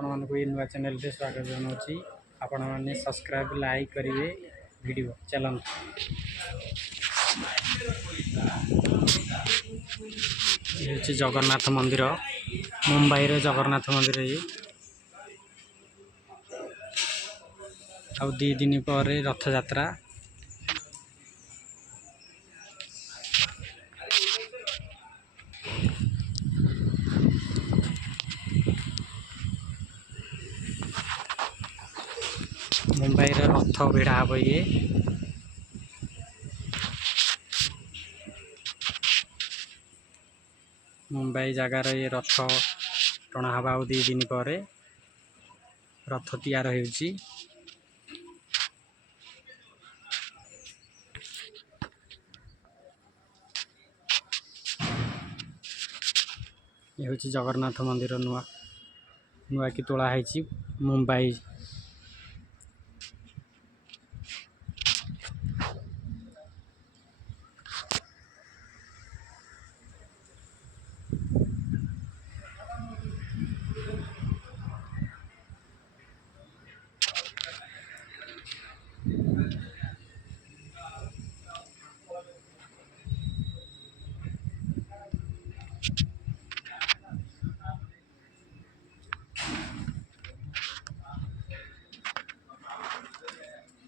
आपण मानक ये नुआ चैनल रे स्वागत जनाऊँगी। आपण मैंने सब्सक्राइब लाइक करेंगे वीडियो चलन। ये जगन्नाथ मंदिर मुंबई रे जगन्नाथ मंदिर ये आ 2 दिन पर रथ यात्रा। मुंबई रे रथ भिड़ा हम ये मुंबई जगार ये रथ टणा हवा 2 दिन पर रथ तैयार होउची। ये हूँ जगन्नाथ मंदिर नुआ नुआ की तोला है मुंबई।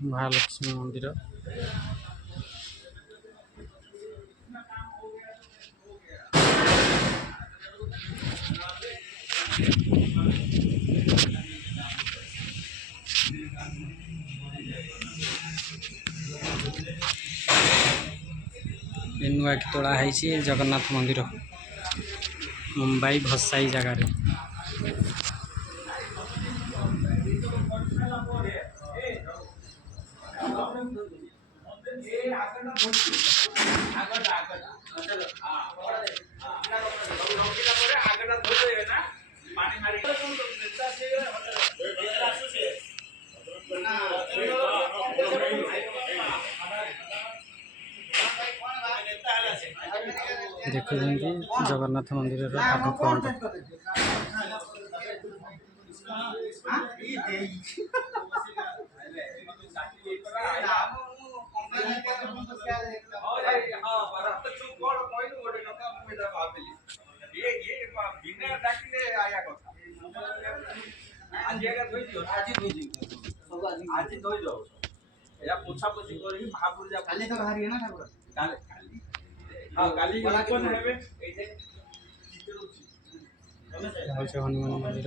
महालक्ष्मी मंदिर नुआ की तोड़ा है जगन्नाथ मंदिर मुंबई भसाई जगार। देखो जगन्नाथ मंदिर आग फ्रंट हनुमान मंदिर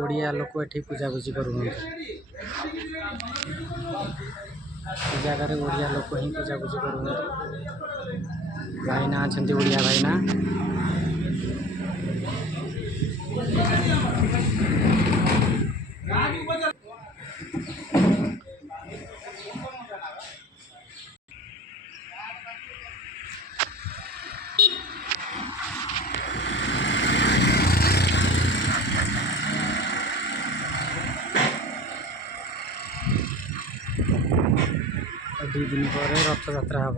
ओडिया लोक ये पूजापूजी कर जगार ओडिया लोक ही पूजापूजी कर भाईना अच्छा ओडिया भाईना और 2 दिन पर रथ यात्रा हम।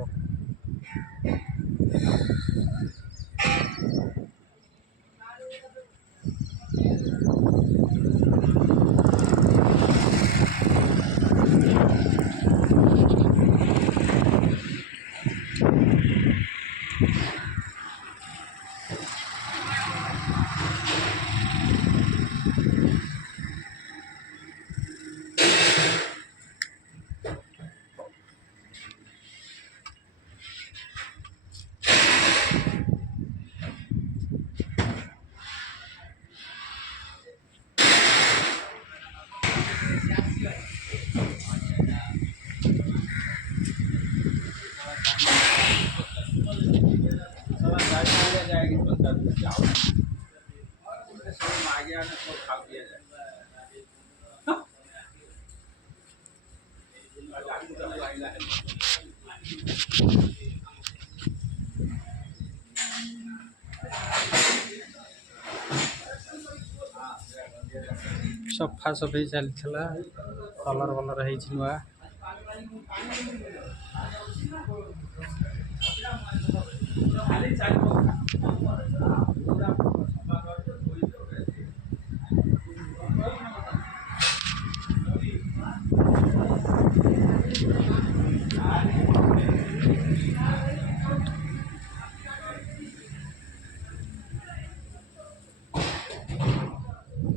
सफा सफाई चलता कलर वलर है नुआ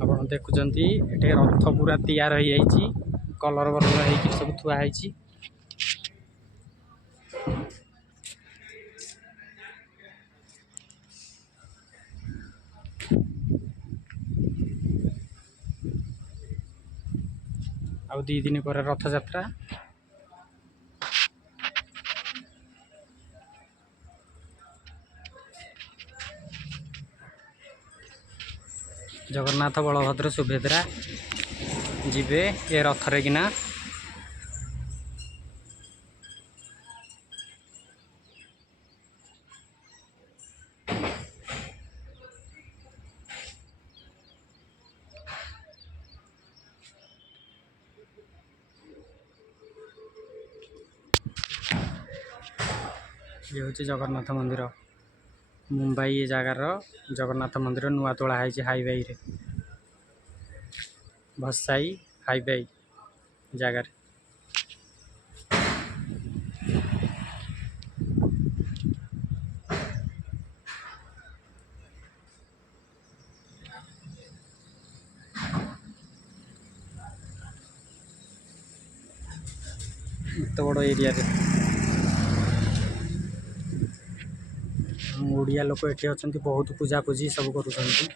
ଆପଣ ଦେଖୁଛନ୍ତି ଏଠି ରଥ ପୁରା ତିଆର ହେଇଯାଇଛି କଲର ବଲର ହେଇକି ସବୁ ଥୁଆ ହେଇଛି। ଆଉ 2 ଦିନ ପରେ ରଥଯାତ୍ରା। ଜଗନ୍ନାଥ ବଳଭଦ୍ର ସୁଭଦ୍ରା ଯିବେ ଏ ରଥରେ କିନା। ये हूँ जगन्नाथ मंदिर मुंबई ये जगार जगन्नाथ मंदिर नुआ तोड़ा है हाईवे रे भसाई हाईवे जगार। तो बड़ एरिया रे ओडिया लोक एठी अछंती बहुत पूजा पूजी सब करूछंती।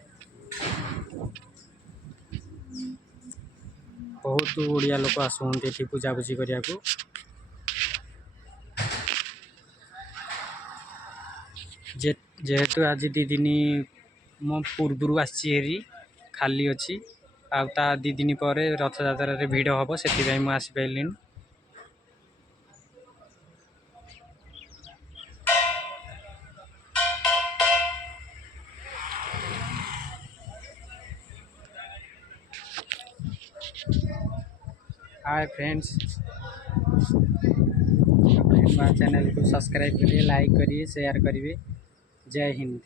बहुत ओडिया लोक आसुंती एठी पूजा पूजी करिया को। जेहेतु आज 2 दिन मो पूर्वरु आसी हेरी खाली अच्छी आउता 2 दिन पर रथ यात्रा रे भीड़ हम से मु आसी पाइलिन। हाय फ्रेंड्स, अपने चैनल को सब्सक्राइब करिए, लाइक करिए, शेयर करिए। जय हिंद।